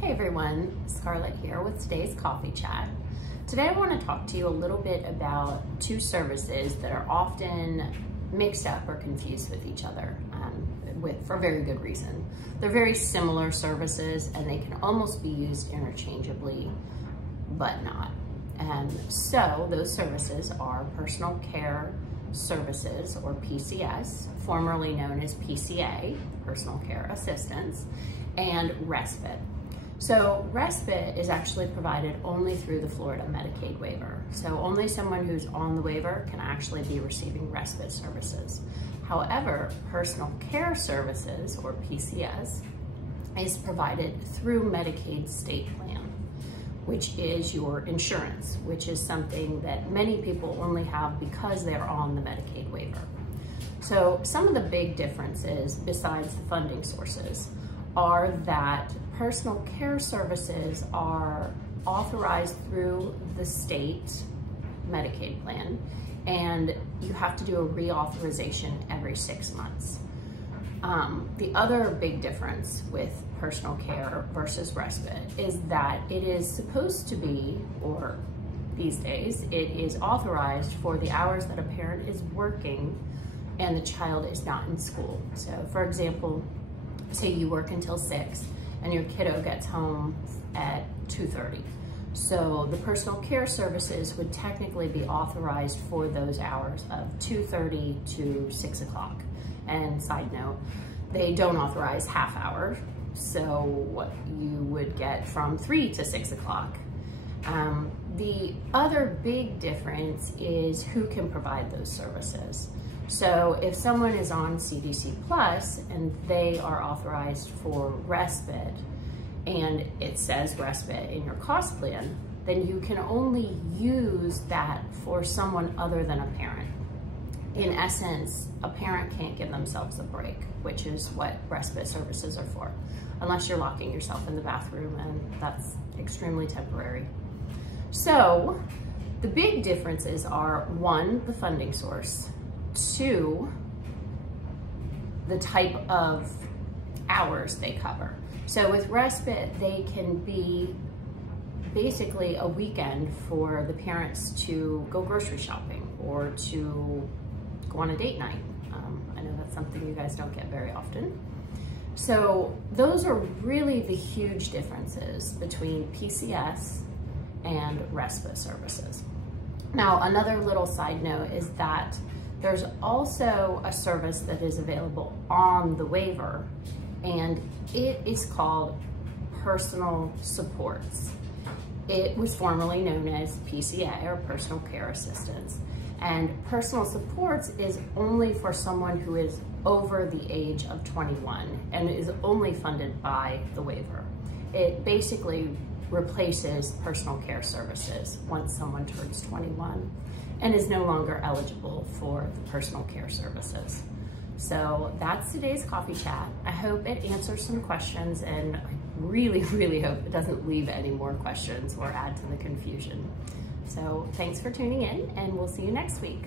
Hey everyone, Scarlett here with today's coffee chat. Today I want to talk to you a little bit about two services that are often mixed up or confused with each other for very good reason. They're very similar services and they can almost be used interchangeably, but not. And so those services are personal care services, or PCS, formerly known as PCA, personal care assistance, and Respite. So Respite is actually provided only through the Florida Medicaid Waiver. So only someone who's on the waiver can actually be receiving Respite services. However, personal care services, or PCS, is provided through Medicaid state plan, which is your insurance, which is something that many people only have because they're on the Medicaid waiver. So some of the big differences, besides the funding sources, are that personal care services are authorized through the state Medicaid plan, and you have to do a reauthorization every 6 months. The other big difference with personal care versus Respite is that it is supposed to be, or these days, it is authorized for the hours that a parent is working and the child is not in school. So for example, say you work until 6 and your kiddo gets home at 2:30. So the personal care services would technically be authorized for those hours of 2:30 to 6 o'clock. And side note, they don't authorize half hour, so what you would get from 3 to 6 o'clock. The other big difference is who can provide those services. So if someone is on CDC Plus and they are authorized for Respite, and it says Respite in your cost plan, then you can only use that for someone other than a parent. In essence, a parent can't give themselves a break, which is what Respite services are for, unless you're locking yourself in the bathroom, and that's extremely temporary. So the big differences are: 1, the funding source; 2, the type of hours they cover. So with Respite, they can be basically a weekend for the parents to go grocery shopping or to go on a date night. I know that's something you guys don't get very often. So those are really the huge differences between PCS and Respite services. Now, another little side note is that there's also a service that is available on the waiver, and it is called personal supports. It was formerly known as PCA, or personal care assistance. And personal supports is only for someone who is over the age of 21 and is only funded by the waiver. It basically replaces personal care services once someone turns 21 and is no longer eligible for the personal care services. So that's today's coffee chat. I hope it answers some questions, and I really, really hope it doesn't leave any more questions or add to the confusion. So thanks for tuning in, and we'll see you next week.